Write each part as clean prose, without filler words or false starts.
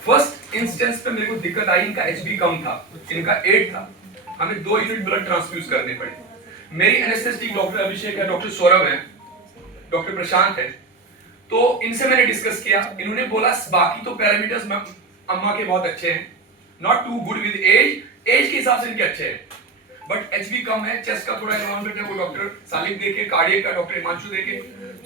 First instance पे मेरे को दिक्कत आई, इनका एचबी कम था, इनका 8 था, हमें 2 यूनिट ब्लड ट्रांसफ्यूज करने पड़े। मेरी एनेस्थेटिक डॉक्टर अभिषेक है, डॉक्टर सौरभ है, डॉक्टर प्रशांत है, तो इनसे मैंने डिस्कस किया। इन्होंने बोला बाकी तो पैरामीटर्स अम्मा के बहुत अच्छे हैं, not too good with age के हिसाब से इनके अच्छे हैं, बट एचबी कम है, चेस्ट का थोड़ा एनवायरमेंट है, वो डॉक्टर सालिक देखे, कार्डियक का डॉक्टर हिमांशु देखे,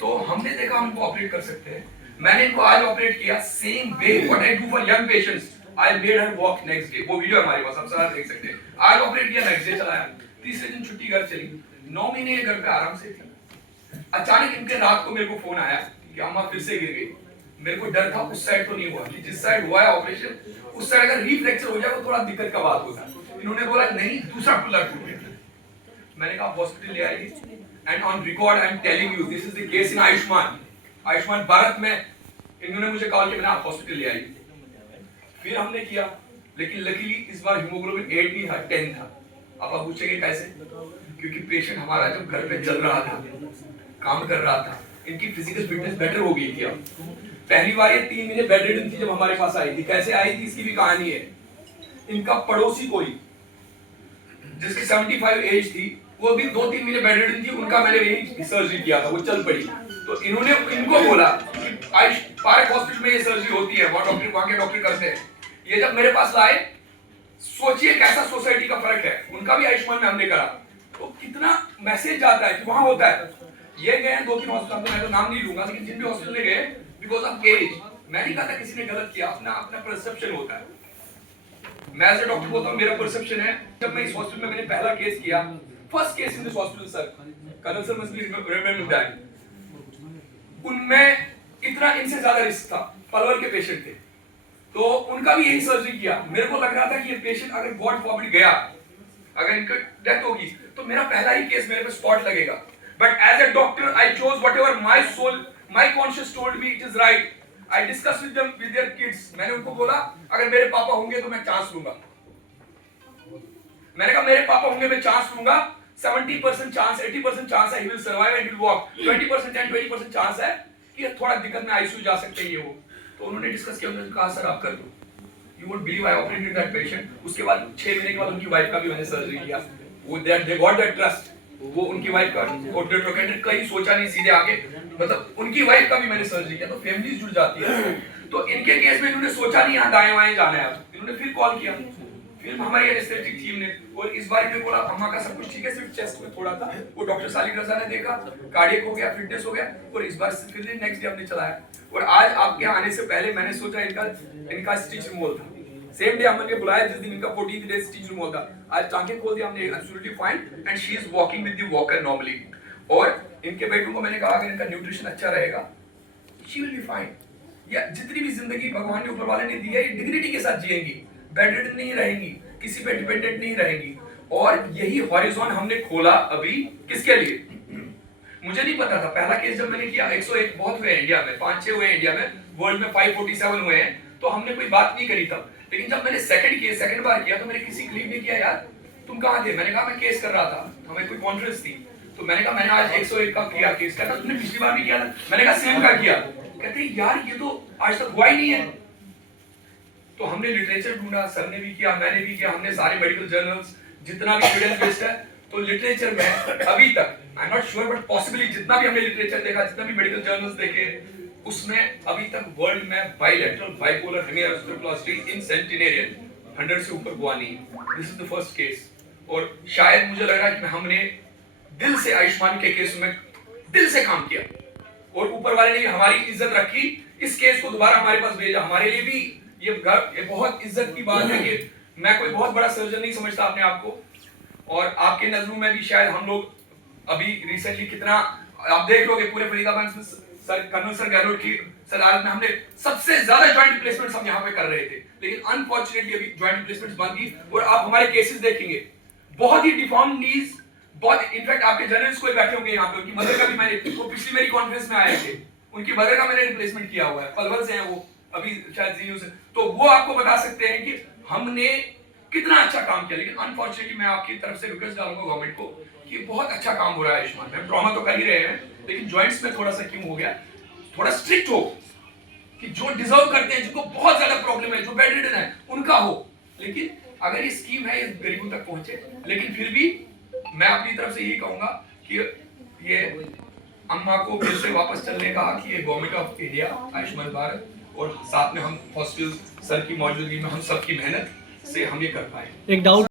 तो हमने देखा हम इनको ऑपरेट कर सकते हैं। मैंने इनको आज ऑपरेट किया, same way what I do for young patients, I made her walk next day. वो वीडियो हमारे पास, आप सारा देख सकते हैं। आज ऑपरेट किया, नेक्स्ट डे चलाया, तीसरे दिन छुट्टी घर चली, 9 महीने घर पे आराम से थी। अचानक इनके रात को मेरे को फोन आया कि अम्मा फिर से गिर गई। मेरे को डर था उस साइड तो नहीं हुआ, कि जिस साइड हुआ है ऑपरेशन उस साइड अगर रीफ्रैक्चर हो जाए तो थोड़ा दिक्कत का बात होता है। इन्होंने बोला नहीं, दूसरा पुल्ला टूट गया। मैंने कहा हॉस्पिटल ले आइए, and on record I am telling you this is the case in Ayushman Bharat में। इन्होंने मुझे कॉल किया, मैंने आप हॉस्पिटल ले आइए। फिर हमने किया, लेकिन लकीली इस बार हीमोग्लोबिन 8 नहीं था, 10 था। अब आप पूछेंगे कैसे? क्योंकि पेशेंट हमारा जब घर पे चल रहा था, काम कर रहा था, इनकी फिजिकल फिटनेस बेटर हो गई थी। अब पहली बार ये 3 महीने बेड रिडन थी जब हमारे पास आई थी। कैसे आई थी इसकी भी कहानी है। इनका पड़ोसी कोई जिसकी 75 एज थी, वो भी 2-3 महीने बेड रिडन थी, उनका मैंने यही सर्जरी किया था, वो चल पड़ी। तो इन्होंने इनको बोला कि आयुष पार्क हॉस्पिटल में ये सर्जरी होती है, वहां के डॉक्टर करते हैं। ये जब मेरे पास लाए, सोचिए कैसा सोसाइटी का फर्क है। उनका भी आयुष्मान में हमने करा, तो कितना मैसेज जाता है कि वहां होता है। ये गए 2-3 हॉस्पिटल, मैं तो नाम नहीं लूंगा, लेकिन जिन भी हॉस्पिटल में गए बिकॉज ऑफ एज, मैं नहीं कहता किसी ने गलत किया, अपना अपना परसेप्शन होता है। मैं एज ए डॉक्टर बोलता हूं मेरा परसेप्शन है। जब मैं इस हॉस्पिटल में मैंने पहला केस किया, first case in this hospital sir, colonel sir must be remember that, उनमें इतना इनसे ज्यादा रिस्क था, पलवल के पेशेंट थे, तो उनका भी यही सर्जरी किया। मेरे को लग रहा था कि ये पेशेंट अगर गॉड फॉरबिड गया, अगर इनकी डेथ होगी, तो मेरा पहला ही केस मेरे पे स्पॉट लगेगा। But as a doctor I chose whatever my soul, my conscious told me it is right. I discuss with them, with their kids. मैंने उनको बोला अगर मेरे पापा होंगे तो मैं चांस लूंगा। मैंने कहा मेरे पापा होंगे मैं चांस लूंगा। 70% चांस, 80% चांस है he will survive and will walk, 20% and 20% chance है कि थोड़ा दिक्कत में आईसीयू जा सकते हैं ये वो। तो उन्होंने डिस्कस किया, उन्होंने कहा सर आप कर दो। You won't believe I operated that patient. उसके बाद 6 महीने के बाद उनकी वाइफ का भी मैंने सर्जरी किया। वो दे गॉट दैट ट्रस्ट। वो उनकी वाइफ का ऑपरेटर कहीं सोचा नहीं, सीधे आगे, मतलब उनकी वाइफ का भी मैंने सर्जरी किया। तो फैमिलीज जुड़ जाती है। तो इनके केस में इन्होंने सोचा नहीं यहाँ दाएं बाएं जाना है। इन्होंने फिर कॉल किया, फिर हमारी एनेस्थेटिक टीम ने, और इस बार इन्होंने बोला अम्मा का सब कुछ ठीक है, सिर्फ चेस्ट में थोड़ा था। वो डॉक्टर सालिक रजा ने देखा, कार्डियक हो गया, फिटनेस हो गया, और इस बार फिर नेक्स्ट डे हमने चलाया। और आज आपके आने से पहले मैंने सोचा इनका स्टिच रिमूवल था। सेम डे हमने बुलाया जिस दिन इनका 14th डे स्टिच रिमूवल था। आज टांके खोल दिया हमने, absolutely fine, and she is walking with the walker normally. और इनके बेटों को मैंने कहा अगर इनका न्यूट्रिशन अच्छा रहेगा, शी विल बी फाइन। या जितनी भी जिंदगी भगवान ने ऊपर वाले ने दी है, ये डिग्निटी के साथ जिएंगी, बेड रिडन नहीं रहेंगी, किसी पे डिपेंडेंट नहीं रहेंगी। और यही हॉरिजॉन हमने खोला अभी किसके लिए, मुझे नहीं पता था। पहला केस जब मैंने किया, 101 बहुत हुए इंडिया में, 5-6 हुए इंडिया में, वर्ल्ड में 547 हुए हैं, तो हमने कोई बात नहीं करी था। लेकिन जब मैंने सेकंड बार किया, तो मैंने किसी क्लिक ने किया यार तुम कहाँ थे। मैंने कहा मैं केस कर रहा था, हमें कोई कॉन्फ्रेंस थी। तो मैंने कहा मैंने आज 101 का किया केस। कहता तुमने पिछली बार भी किया था। मैंने कहा सेम का किया। कहते यार ये तो आज तक हुआ ही नहीं है। तो हमने लिटरेचर ढूंढा, सर ने भी किया, मैंने भी किया, हमने सारे मेडिकल जर्नल्स जितना भी एविडेंस बेस्ड है, तो लिटरेचर में अभी तक I am not sure but possibly जितना भी हमने लिटरेचर देखा, जितना भी मेडिकल जर्नल्स देखे, उसमें अभी तक वर्ल्ड में बाइलेटरल बाइपोलर हेमियोरस्ट्रोप्लास्टी इन सेंटिनेरियन 100 से ऊपर हुआ नहीं। This is the first case. और शायद मुझे लग रहा है कि हमने दिल से आयुष्मान के केस में दिल से काम किया, और ऊपर वाले ने भी हमारी इज्जत रखी, इस केस को दोबारा हमारे पास भेजा। हमारे लिए भी ये बहुत इज्जत की बात है कि मैं कोई बहुत बड़ा सर्जन नहीं समझता अपने आप को, और आपके नजरों में भी शायद हम लोग अभी रिसेंटली कितना आप देख लोगे पूरे फरीदाबाद में सर कर्नल सर गहलोत की सलाह में हमने सबसे ज्यादा ज्वाइंट रिप्लेसमेंट्स हम यहाँ पे कर रहे थे। लेकिन अनफॉर्चुनेटली अभी ज्वाइंट रिप्लेसमेंट्स बंद की, और आप हमारे केसेस देखेंगे बहुत ही डिफॉर्म नीज, बहुत इनफैक्ट आपके जर्नलिस्ट कोई बैठे होंगे यहाँ पे, उनकी मदर का भी मैंने, वो पिछली मेरी कॉन्फ्रेंस में आए थे, उनकी मदर का मैंने रिप्लेसमेंट किया हुआ है, पलवल से हैं वो, अभी शायद जीयू से। तो वो आपको बता सकते हैं कि हमने कितना अच्छा काम किया। लेकिन अनफॉर्चुनेटली मैं आपकी तरफ से रिक्वेस्ट डालूंगा गवर्नमेंट को कि बहुत अच्छा काम हो रहा है आयुष्मान में, ट्रॉमा तो कर ही रहे हैं, लेकिन जॉइंट्स में थोड़ा सा क्यों हो गया, थोड़ा स्ट्रिक्ट हो कि जो डिजर्व करते हैं, जिनको बहुत ज्यादा प्रॉब्लम है, जो बेड रिडन है, उनका हो। लेकिन अगर ये स्कीम है, ये गरीबों तक पहुंचे। लेकिन फिर भी मैं अपनी तरफ से यही कहूंगा कि ये अम्मा को फिर से वापस चलने का हक ये government of India, Ayushman Bharat, और साथ में हम हॉस्पिटल सर की मौजूदगी में हम सबकी मेहनत से हम ये कर पाए। एक डाउट